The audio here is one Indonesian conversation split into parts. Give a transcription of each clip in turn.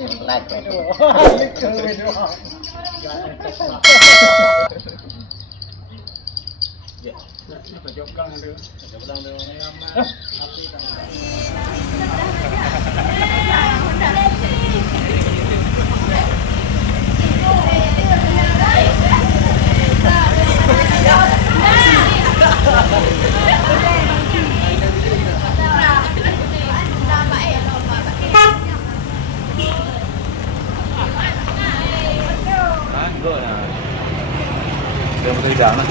Imlek itu. Itu itu. Ya, baca ulang dulu. Baca ulang dulu. Đừng có giỡn nữa.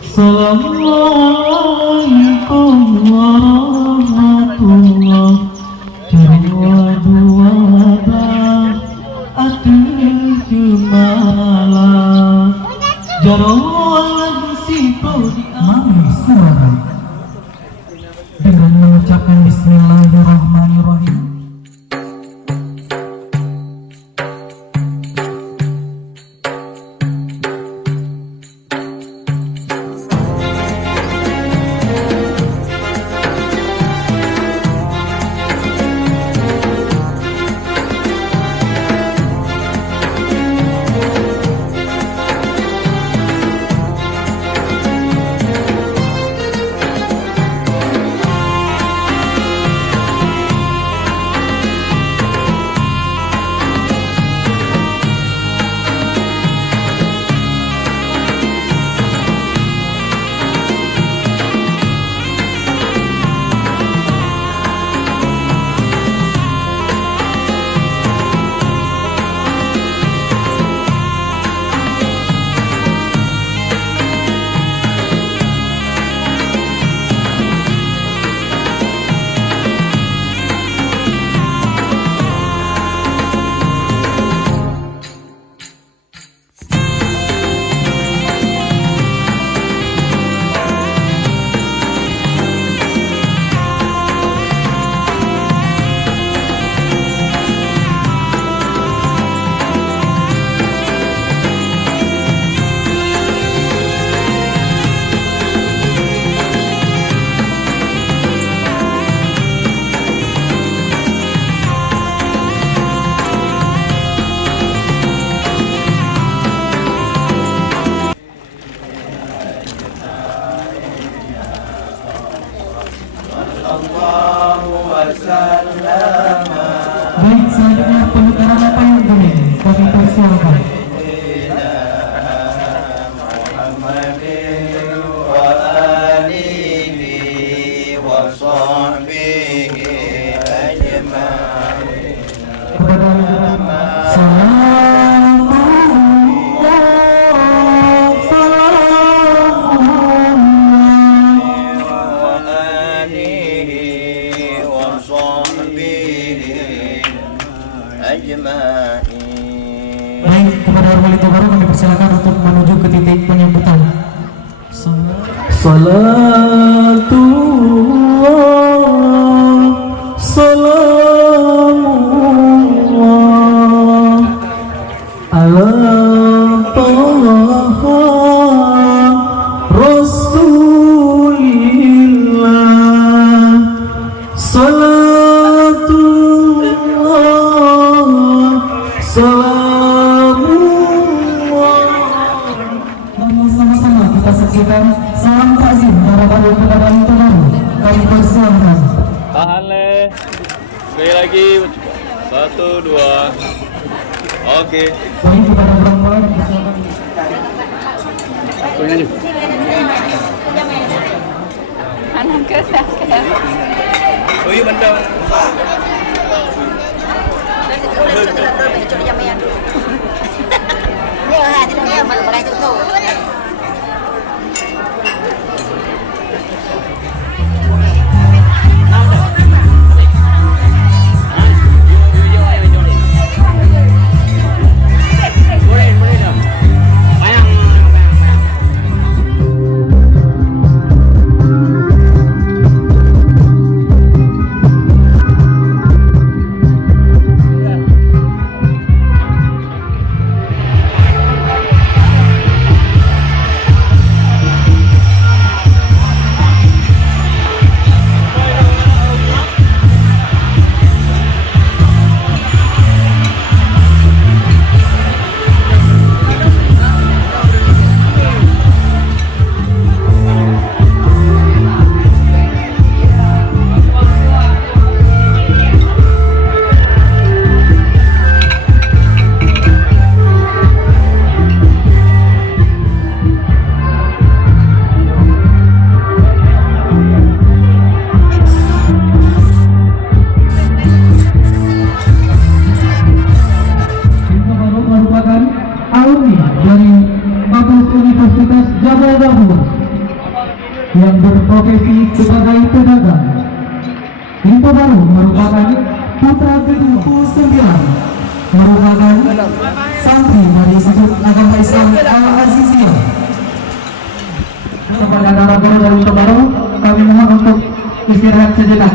Assalamualaikum warahmatullahi wabarakatuh. Jarawan sipo mami suara dengan mengucapkan Bismillahirrahmanirrahim. Baik, selanjutnya penukaran apa yang boleh kami persilakan. Baik, kepada Wali Baru kami persilakan untuk menuju ke titik penyambutan. Salatu salamullah ala Taha Rasulillah. Salatullah salamullah. Mari sama-sama kita saksikan salam takzim para tamu kepada Wali Baru. Kami persilakan. Tahan le. Sekali lagi. 1, 2. Oke. Baik, kepada perempuan persilakan. Punya aja. Anak kerja. Oh iya benar. berprofesi sebagai pedagang. Info baru merupakan putra kedua U9 merupakan santri dari Institut Agama Islam Al-Aziziyah. Kepada para guru dan untuk baru kami mohon untuk istirahat sejenak.